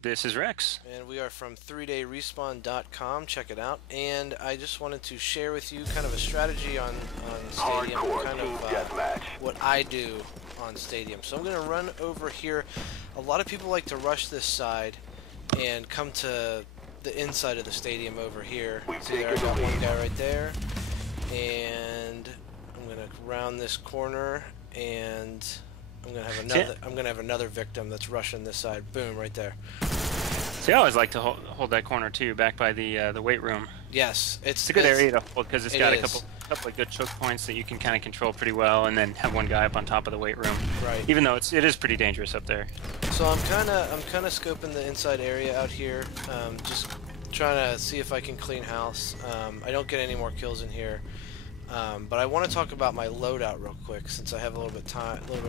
This is Rex. And we are from 3dayrespawn.com. Check it out. And I just wanted to share with you kind of a strategy on Stadium, Hardcore kind team of deathmatch. what I do on Stadium. So I'm going to run over here. A lot of people like to rush this side and come to the inside of the stadium over here. We've See there, I taken got the one lead. guy right there. And I'm going to round this corner and I'm gonna have another victim that's rushing this side. Boom, right there. See, I always like to hold that corner too, back by the weight room. Yes, It's a good area to hold because it's it got a is couple of good choke points that you can kind of control pretty well, and then have one guy up on top of the weight room. right. Even though it is pretty dangerous up there. So I'm kind of scoping the inside area out here, just trying to see if I can clean house. I don't get any more kills in here, but I want to talk about my loadout real quick since I have a little bit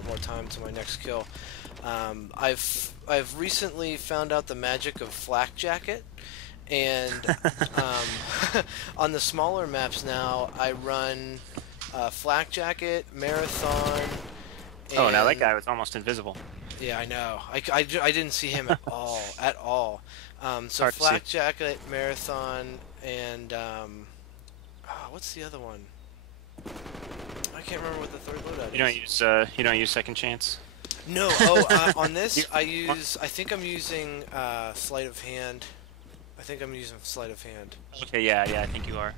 more time to my next kill. I've recently found out the magic of flak jacket, and on the smaller maps now I run flak jacket, marathon, Oh, now that and guy was almost invisible. yeah, I know. I didn't see him at all, at all. It's So hard to see. flak jacket, marathon, and what's the other one? I can't remember what the third loadout is. You don't use second chance. No. Oh, on this You, I use. I think I'm using sleight of hand. I think I'm using sleight of hand. okay, yeah, I think you are.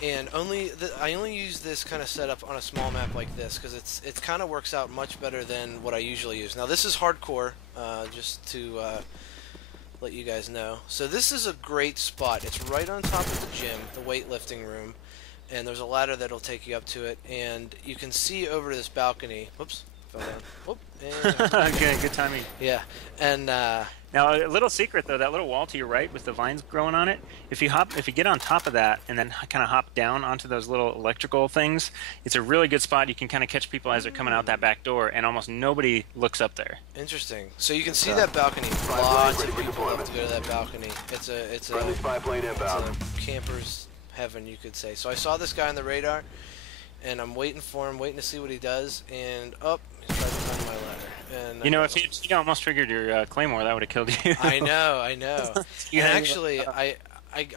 And I only use this kind of setup on a small map like this because it kind of works out much better than what I usually use. Now this is hardcore, just to let you guys know. So this is a great spot. It's right on top of the gym, the weightlifting room, and there's a ladder that'll take you up to it, and you can see over this balcony. Whoops, fell down. Whoop, and Okay, good timing. yeah, and Now, a little secret though, that little wall to your right with the vines growing on it, if you get on top of that and then kind of hop down onto those little electrical things, it's a really good spot. You can kind of catch people as they're coming out that back door, and almost nobody looks up there. interesting. So you can see that balcony. Lots of people love to go to that balcony. Friendly spy plane It's inbound. a camper's heaven, you could say. So I saw this guy on the radar, and I'm waiting for him, waiting to see what he does, and up, he tried to climb my ladder. And You know, if you almost triggered your Claymore, that would have killed you. I know, I know. You And had- actually, I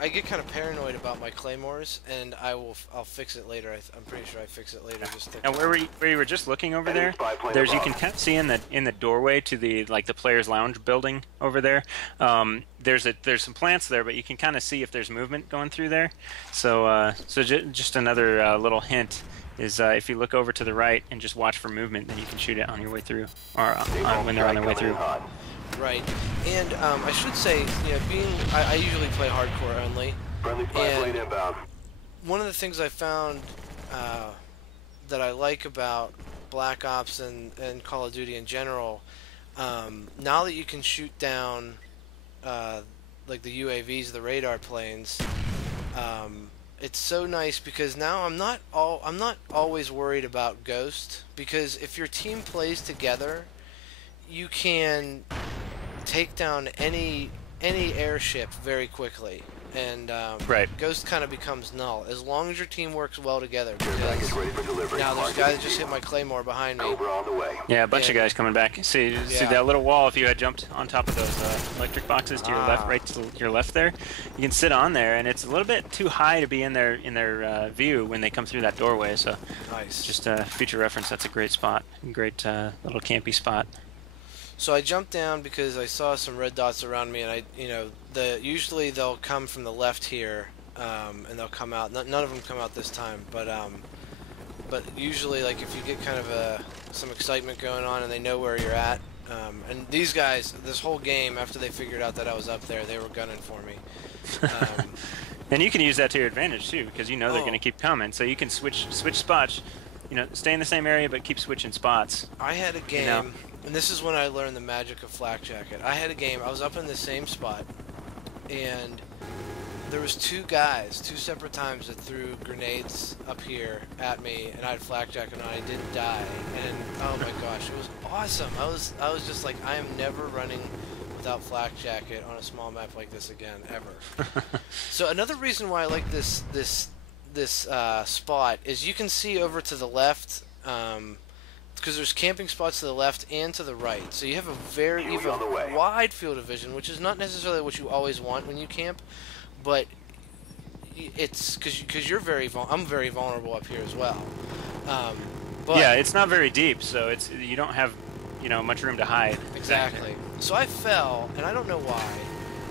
get kind of paranoid about my claymores, and I'll fix it later. I'm pretty sure I fix it later. Just And where you were just looking over there, spy plane there's you above. can kind of see in the doorway to the players' lounge building over there. There's some plants there, but you can kind of see if there's movement going through there. So just another little hint is if you look over to the right and just watch for movement, then you can shoot it on your way through, or when they're on their way through. Hot. right. And I should say, I usually play hardcore only. Friendly spy And plane inbound. one of the things I found uh, that I like about Black Ops and Call of Duty in general, now that you can shoot down like the UAVs, the radar planes, it's so nice because now I'm not always worried about Ghost, because if your team plays together, you can take down any airship very quickly, and Right. Ghost kind of becomes null as long as your team works well together. Care package Because ready for delivery. now there's a Marking guy the that just hit my claymore behind me. Cobra on the way. Yeah, a bunch of And- guys coming back. See Yeah. that little wall? If you had jumped on top of those electric boxes to your left, Ah. right to your left there, you can sit on there, and it's a little bit too high to be in their view when they come through that doorway. So Nice. just future reference, that's a great spot, great little campy spot. So I jumped down because I saw some red dots around me, and usually they'll come from the left here, and they'll come out. None of them come out this time, but usually, like, if you get kind of some excitement going on and they know where you're at, and these guys, this whole game, after they figured out that I was up there, they were gunning for me. Um, And you can use that to your advantage too, because you know they're Oh. going to keep coming. So you can switch spots. You know, stay in the same area, but keep switching spots. I had a game, know. and this is when I learned the magic of flak jacket. I had a game. I was up in the same spot, and there was two separate times that threw grenades up here at me, and I had flak jacket on. I didn't die, and oh my gosh, it was awesome. I was just like, I am never running without flak jacket on a small map like this again, ever. So another reason why I like this spot is you can see over to the left. because there's camping spots to the left and to the right, so you have a very Huey even on the way. wide field of vision, which is not necessarily what you always want when you camp, but it's because I'm very vulnerable up here as well. But Yeah, it's not very deep, so you don't have much room to hide. exactly. So I fell, and I don't know why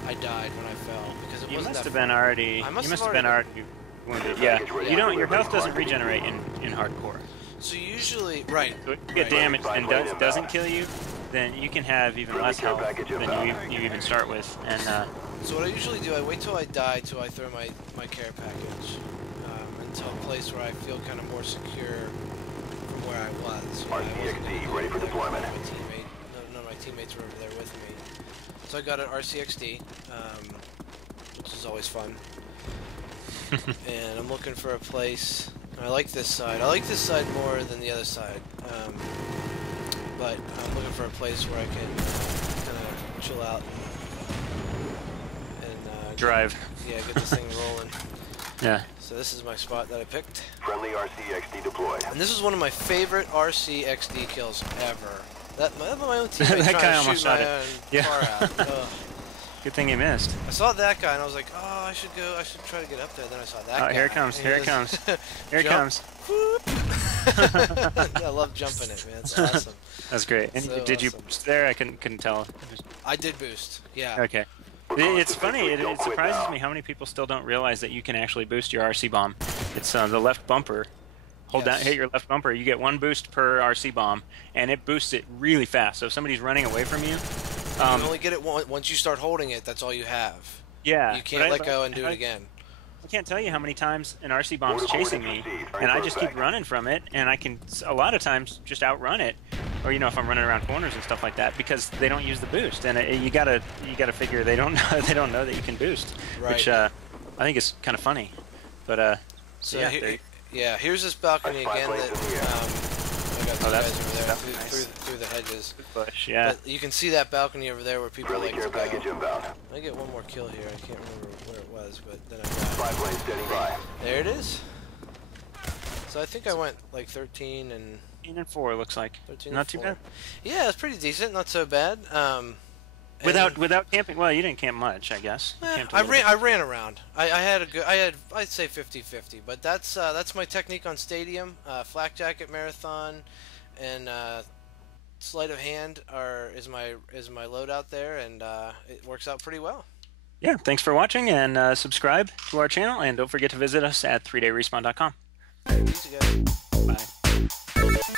I died when I fell because it You wasn't must that have been already. I You must must have have been already already wounded. Yeah, you don't. Your health doesn't regenerate in hardcore. So usually, right. So if you get damaged and doesn't kill you, then you can have even less health than you even start with. And So what I usually do, I wait till I die till I throw my care package until a place where I feel kind of more secure from where I was. RCXD ready for deployment. None of my teammates were over there with me. So I got an RCXD, which is always fun. And I'm looking for a place. I like this side. I like this side more than the other side. But I'm looking for a place where I can kind of chill out and drive. get this thing rolling. Yeah. So this is my spot that I picked. Friendly RCXD deployed. And this is one of my favorite RCXD kills ever. My own teammate That guy trying to almost shoot shot my it. own Yeah. car out. Ugh. Good thing you missed. I saw that guy and I was like, oh, I should try to get up there. Then I saw that guy. Here it comes. and Here he it comes. Here it Jump. comes. I love jumping it, man. It's awesome. That's great. And So did you awesome. boost there? I couldn't tell. I did boost. Yeah. Okay. It's funny. It surprises me how many people still don't realize that you can actually boost your RC bomb. It's the left bumper. Hold down, Yes. hit your left bumper. You get one boost per RC bomb, and it boosts it really fast. So if somebody's running away from you, You only get it once you start holding it. That's all you have. yeah, You can't let go and do it I again. can't tell you how many times an RC bomb's chasing me, and I just keep running from it, and I can a lot of times just outrun it, or if I'm running around corners and stuff like that, because they don't use the boost, and you gotta figure they don't know that you can boost, Right. which I think is kind of funny, but So yeah, here's this balcony That's again five that planes in the air. I got two Oh, that's- guys over there that's through, nice. through the hedges. bush, yeah. But you can see that balcony over there where people Friendly like care to package go. inbound. I get one more kill here. I can't remember where it was, but then I got Spy plane standing by. there. It is. So I think I went like 13 and 4 looks like 13 not and too 4. bad. Yeah, it's pretty decent. Not so bad. Without camping, well, you didn't camp much, I guess. You camped a little bit. I ran around. I had I'd say 50-50, but that's my technique on Stadium. Flak Jacket Marathon and Sleight of Hand is my loadout there, and it works out pretty well. Yeah, thanks for watching, and subscribe to our channel, and don't forget to visit us at 3dayrespawn.com. Easy, guys. Bye.